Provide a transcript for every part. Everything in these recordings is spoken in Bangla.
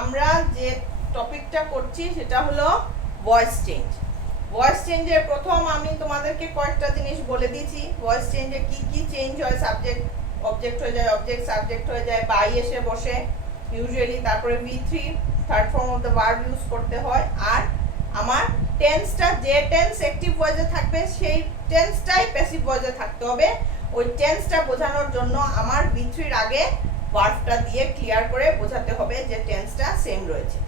আমরা যে টপিকটা করছি সেটা হলো ভয়েস চেঞ্জ। ভয়েস চেঞ্জের প্রথম আমি তোমাদেরকে কয়েকটা জিনিস বলে দিয়েছি। ভয়েস চেঞ্জে কি কি চেঞ্জ হয়, সাবজেক্ট অবজেক্ট হয়ে যায়, অবজেক্ট সাবজেক্ট হয়ে যায়, বাই এসে বসে ইউজুয়ালি, তারপরে V3 third form of the verb use করতে হয়। আর আমার টেন্সটা যে টেন্স অ্যাক্টিভ ভয়েসে থাকবে সেই টেন্সটাই প্যাসিভ ভয়েসে থাকতে হবে। ওই টেন্সটা বোঝানোর জন্য আমার V3 এর আগে ভার্বটা দিয়ে ক্লিয়ার করে বোঝাতে হবে যে টেন্সটা সেম রয়েছে।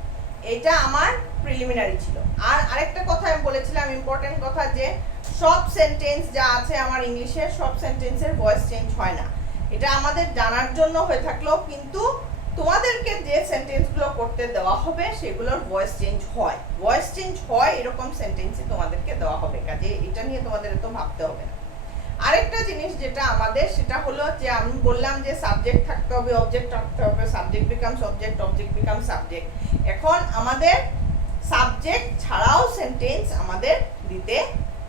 এটা আমার প্রিলিমিনারি ছিল। আর আরেকটা কথা আমি বলেছিলাম, ইম্পর্টেন্ট কথা, যে সব সেন্টেন্স যা আছে আমার ইংলিশে, সব সেন্টেন্সের ভয়েস চেঞ্জ হয় না। এটা আমাদের জানার জন্য হয়ে থাকলেও কিন্তু তোমাদেরকে যে সেন্টেন্সগুলো করতে দেওয়া হবে সেগুলোর ভয়েস চেঞ্জ হয়। ভয়েস চেঞ্জ হয় এরকম সেন্টেন্সই তোমাদেরকে দেওয়া হবে, কাজে এটা নিয়ে তোমাদের এত ভাবতে হবে না। আরেকটা জিনিস যেটা আমাদের, সেটা হলো যে আমি বললাম যে সাবজেক্ট থাকতে হবে, অবজেক্ট থাকতে হবে, subject becomes object, object becomes subject. এখন আমাদের সাবজেক্ট ছাড়াও সেন্টেন্স আমাদের দিতে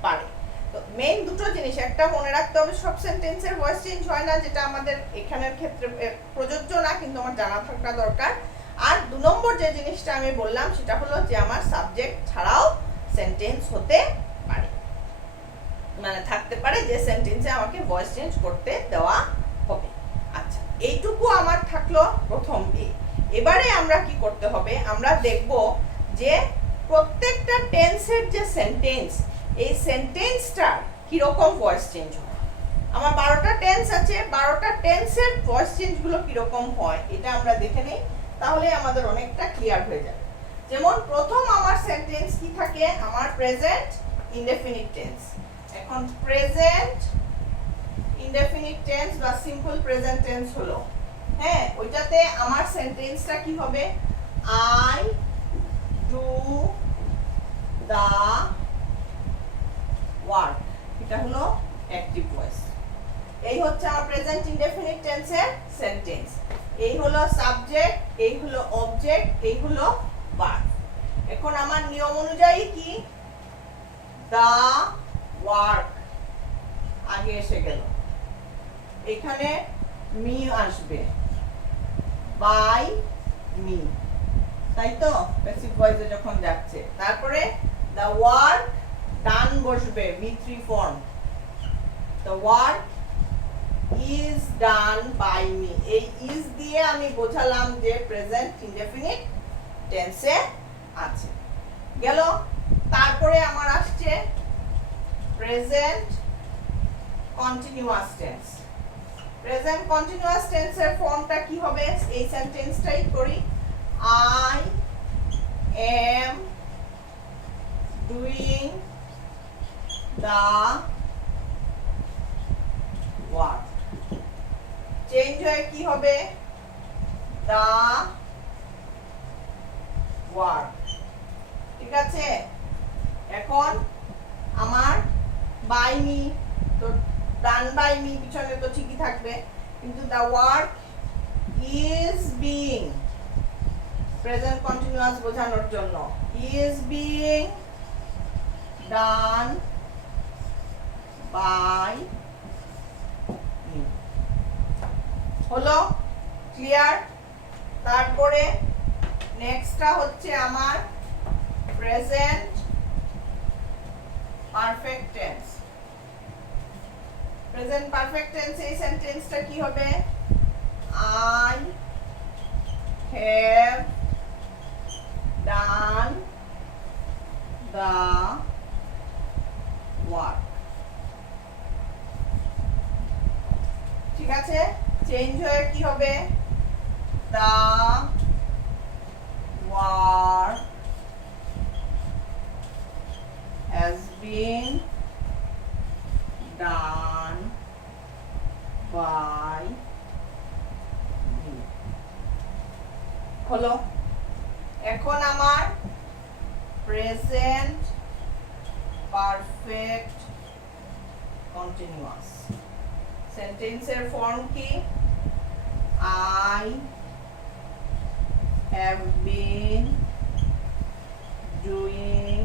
পারে। তো মেইন দুটো জিনিস, একটা মনে রাখতে হবে, সব সেন্টেন্সের ভয়েস চেঞ্জ হয় না, যেটা আমাদের এখানের ক্ষেত্রে প্রযোজ্য না, কিন্তু আমার জানা থাকা দরকার। আর 2 নম্বর যে জিনিসটা আমি বললাম সেটা হলো যে আমার সাবজেক্ট ছাড়াও সেন্টেন্স হতে পারে, মানে থাকতে পারে যে সেন্টেন্সে আমাকে ভয়েস চেঞ্জ করতে দেওয়া হবে। আচ্ছা, এইটুকু আমার থাকলো প্রথম এ। এবারে আমরা কি করতে হবে, আমরা দেখব যে প্রত্যেকটা টেন্সের যে সেন্টেন্স, এই সেন্টেন্সটার কিরকম ভয়েস চেঞ্জ হয়। আমার 12টা টেন্স আছে, 12টা টেন্সের ভয়েস চেঞ্জগুলো কিরকম হয় এটা আমরা দেখে নিই, তাহলে আমাদের অনেকটা ক্লিয়ার হয়ে যাবে। যেমন প্রথম আমার সেন্টেন্স কি থাকে, আমার প্রেজেন্ট ইনডেফিনিট টেন্স। এখন প্রেজেন্ট ইনডেফিনিট টেন্স বা সিম্পল প্রেজেন্ট টেন্স হলো, হ্যাঁ, ওইটাতে আমার সেন্টেন্সটা কি হবে, আই ডু দা ওয়ার্ক। এটা হলো অ্যাক্টিভ ভয়েস। এই হচ্ছে আমার প্রেজেন্ট ইনডেফিনিট টেন্সের সেন্টেন্স। এই হলো সাবজেক্ট, এই হলো অবজেক্ট, এই হলো ভার্ব। এখন আমার নিয়ম অনুযায়ী কি, দা ওয়ার্ক আগে এসে গেল, এখানে মি আসবে, বাই মি, তাই তো, প্যাসিভ ভয়েসে যখন যাচ্ছে। তারপরে দা ওয়ার্ক ডান বসবে, V3 form, the work is done by me. এই ইজ দিয়ে আমি বোঝালাম যে প্রেজেন্ট ইনডেফিনিট টেন্সে আছে, গেল। তারপরে আমার আসছে present continuous tense. Present continuous টেন্সের ফর্মটা কি হবে, এই সেন্টেন্সটাই করি, I am doing the work. Change হয়ে কি হবে, দা ওয়ার্ক। ঠিক আছে, এখন আমার বাই মি, তো ডান বাই মি পিছনে তো ঠিকই থাকবে, কিন্তু the work is being, present continuous বোঝানোর জন্য, is being done by me. হলো ক্লিয়ার? তারপরে নেক্সটটা হচ্ছে আমার present perfect tense. Present perfect tense এই সেন্টেন্সটা কি হবে, I have done the work. ঠিক আছে, চেঞ্জ হয়ে কি হবে, the work has been done by me। হলো, এখন আমার প্রেজেন্ট পারফেক্ট কন্টিনিউয়াস সেন্টেন্সের ফর্ম কি, I have been doing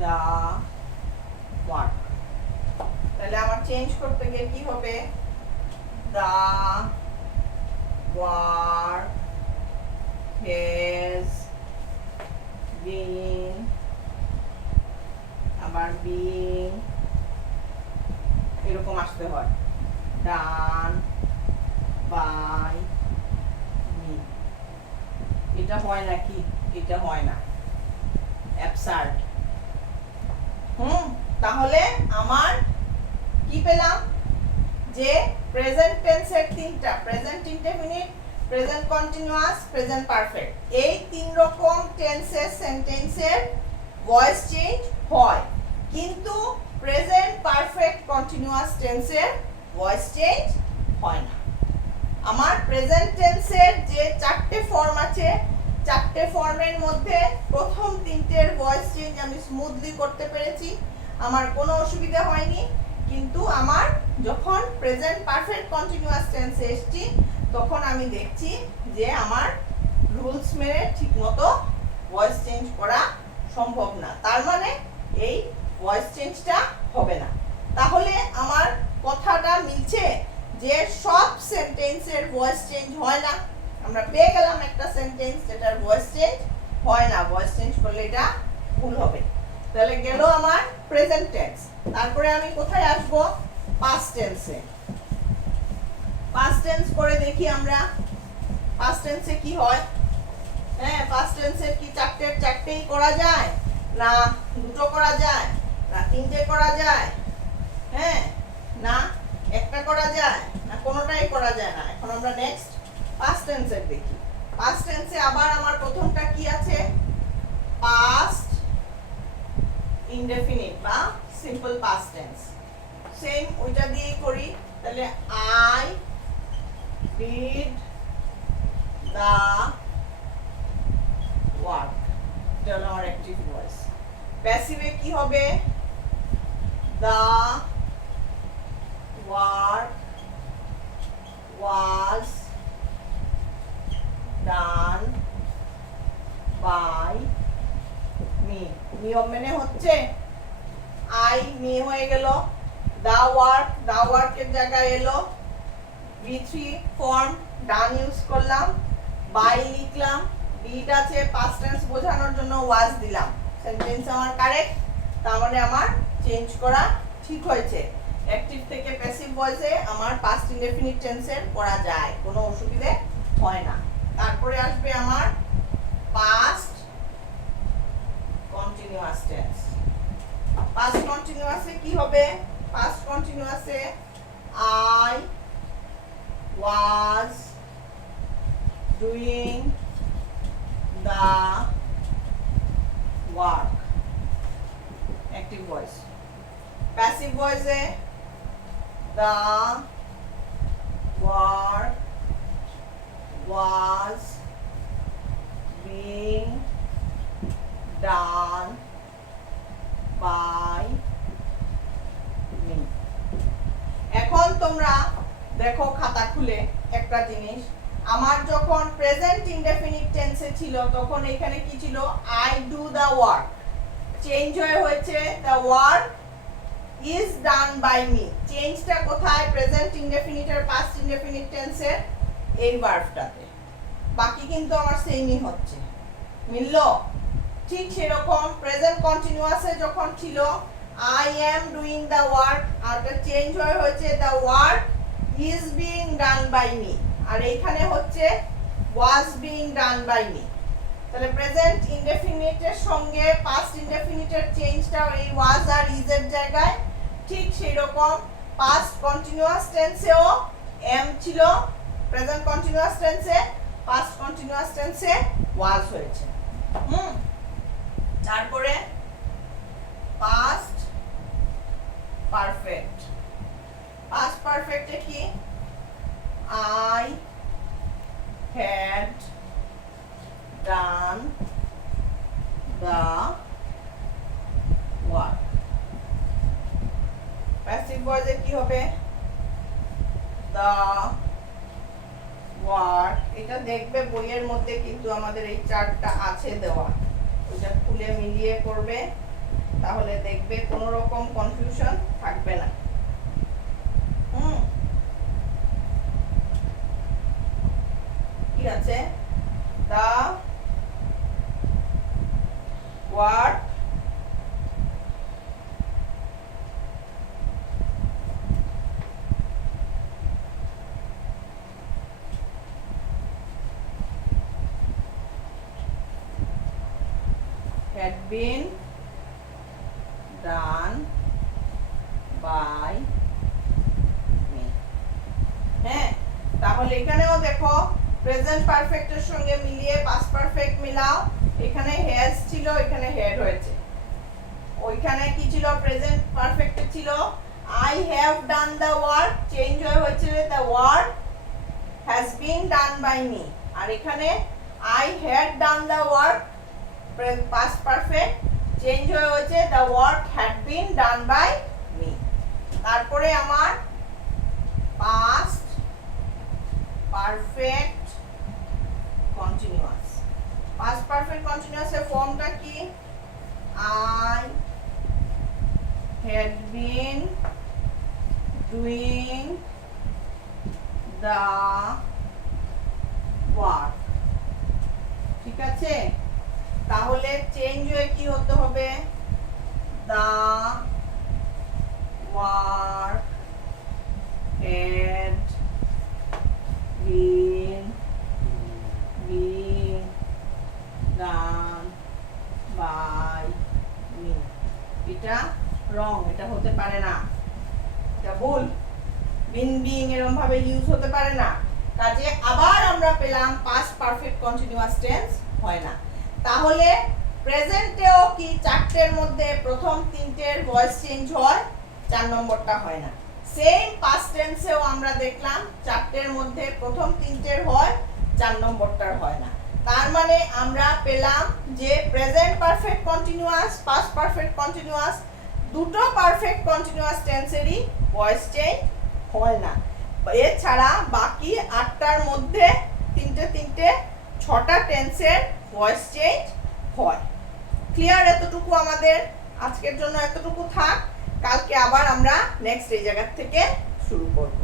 the work। Change করতে গিয়ে কি হবে, the work has been, আবার being এরকম আসতে হয়, done by me। এটা হয় নাকি? এটা হয় না, অ্যাবসার্ড। তাহলে আমার কি পেলাম, যে প্রেজেন্ট টেন্সের তিনটা, present indefinite, present continuous, present perfect, এই তিন রকম টেন্সের সেন্টেন্সের ভয়েস চেঞ্জ হয়, কিন্তু প্রেজেন্ট পারফেক্ট কন্টিনিউয়াস টেন্সের ভয়েস চেঞ্জ হয় না। আমার প্রেজেন্ট টেন্সের যে চারটে ফর্ম আছে, চারটে ফর্মের মধ্যে প্রথম তিনটের ভয়েস চেঞ্জ আমি স্মুথলি করতে পেরেছি, আমার কোনো অসুবিধা হয়নি। কিন্তু আমার যখন প্রেজেন্ট পারফেক্ট কন্টিনিউয়াস টেন্সে এসেছি, তখন আমি দেখছি যে আমার রুলস মেনে ঠিকমতো ভয়েস চেঞ্জ করা সম্ভব না, তার মানে এই ভয়েস চেঞ্জটা হবে না। তাহলে আমার কথাটা মিলছে যে সব সেন্টেন্সের ভয়েস চেঞ্জ হয় না। আমরা পেয়ে গেলাম একটা সেন্টেন্স যেটার ভয়েস চেঞ্জ হয় না, ভয়েস চেঞ্জ করলে এটা ভুল হবে। তাহলে গেল আমার প্রেজেন্ট টেন্স। তারপরে আমি কোথায় আসব, পাস্ট টেন্সে। পাস্ট টেন্স করে দেখি আমরা পাস্ট টেন্সে কি হয়। হ্যাঁ, পাস্ট টেন্সে কি চারটেই করা যায়, না দুটো করা যায়, না তিনটে করা যায়, হ্যাঁ না একটা করা যায়, না কোনোটাই করা যায় না। এখন আমরা নেক্সট পাস্ট টেন্সের দেখি। পাস্ট টেন্সে আবার আমার প্রথমটা কি আছে, পাস্ট ইনডেফিনিট বা সিম্পল পাস্ট টেন্স, সেম ওইটা দিয়েই করি। তাহলে আই ডিড দা ওয়ার্ক, এটা হলো আমার অ্যাক্টিভ ভয়েস। প্যাসিভে কি হবে, the work was done by me. নিয়ম মেনে হচ্ছে, আই মি হয়ে গেল, দা ওয়ার্কের জায়গায় এলো V3 ফর্ম, ডান ইউজ করলাম, বাই লিখলাম, ডিড আছে পাস্ট টেন্স বোঝানোর জন্য ওয়াজ দিলাম, সেন্টেন্স আমার কারেক্ট। তার মানে আমার চেঞ্জ করা ঠিক হয়েছে। অ্যাক্টিভ থেকে প্যাসিভ ভয়েসে আমার পাস্ট ইনডেফিনিট টেন্সের করা যায়, কোনো অসুবিধে হয় না। তারপরে আসবে আমার পাস্ট কন্টিনিউয়াস টেন্স। পাস্ট কন্টিনিউয়াসে কি হবে, পাস্ট কন্টিনিউয়াসে I was doing the work, active voice. Passive ভয়েসে the work was being done by me। এখন তোমরা দেখো খাতা খুলে একটা জিনিস, আমার যখন প্রেজেন্ট ইনডেফিনিট টেন্সে ছিল তখন এখানে কি ছিল, I do the work, change হয়েছে the work is done by me। চেঞ্জটা কোথায়, প্রেজেন্ট ইনডেফিনিট আর পাস্ট ইনডেফিনিট টেন্সের এই ভার্বটাতে, বাকি কিন্তু আমার সেমই হচ্ছে, মিললো? ঠিক সেরকম প্রেজেন্ট কন্টিনিউয়াসে যখন ছিল I am doing the work, আর এটা চেঞ্জ হয়েছে the work is being done by me, আর এইখানে হচ্ছে was being done by me। তাহলে প্রেজেন্ট ইনডেফিনিটের সঙ্গে পাস্ট ইনডেফিনিটের চেঞ্জটা এই was আর is এর জায়গায়, ঠিক সেই রকম পাস্ট কন্টিনিউয়াস টেন্সেও am ছিল প্রেজেন্ট কন্টিনিউয়াস টেন্সে, পাস্ট কন্টিনিউয়াস টেন্সে was হয়েছে। তারপরে পাস্ট পারফেক্ট। পাস্ট পারফেক্টে কি, I had done the work। Passive ভয়েসে কি হবে, the work। এটা দেখবে বইয়ের মধ্যে কিন্তু আমাদের এই চার্টটা আছে দেওয়া, ওটা খুলে মিলিয়ে করবে, তাহলে দেখবে কোনো রকম কনফিউশন থাকবে না। had been done by me. হ্যাঁ, তাহলে এখানেও দেখো প্রেজেন্ট পারফেক্টের সঙ্গে মিলিয়ে পাস্ট পারফেক্ট মিলাও। এখানে হ্যাজ ছিল, এখানে হ্যাড হয়েছে। ওইখানে কি ছিল? প্রেজেন্ট পারফেক্টে ছিল I have done the work, change হয়ে হচ্ছে the work has been done by me। আর এখানে I had done the work, past perfect, change হয়ে হচ্ছে the work had been done by me। তারপরে আমার past perfect continuous, past perfect continuous এর ফর্মটা কি? I had been doing the work, ঠিক আছে? তাহলে চেঞ্জ হয়ে কি হতে হবে? the work had been done by me। এটা রং, এটা হতে পারে না, এটা ভুল। বিন বিং এরকম ভাবে ইউজ হতে পারে না। কাজে আবার আমরা পেলাম পাস্ট পারফেক্ট কন্টিনিউয়াস টেন্স হয় না। তাহলে প্রেজেন্টেও কি চারটের মধ্যে প্রথম তিনটের ভয়েস চেঞ্জ হয়, 4 নম্বরটা হয় না। সেম পাস্ট টেন্সেও আমরা দেখলাম চারটের মধ্যে প্রথম তিনটের হয়, 4 নম্বরটার হয় না। তার মানে আমরা পেলাম যে present perfect continuous, past perfect continuous, দুটো পারফেক্ট কন্টিনিউয়াস টেন্সেরই ভয়েস চেঞ্জ হয় না। এছাড়া বাকি 8টার মধ্যে তিনটে 6টা টেন্সের ভয়েস চেঞ্জ হয়। ক্লিয়ার? এতটুকু আমাদের আজকের জন্য এতটুকু থাক। কালকে আবার আমরা নেক্সট এই জায়গা থেকে শুরু করব।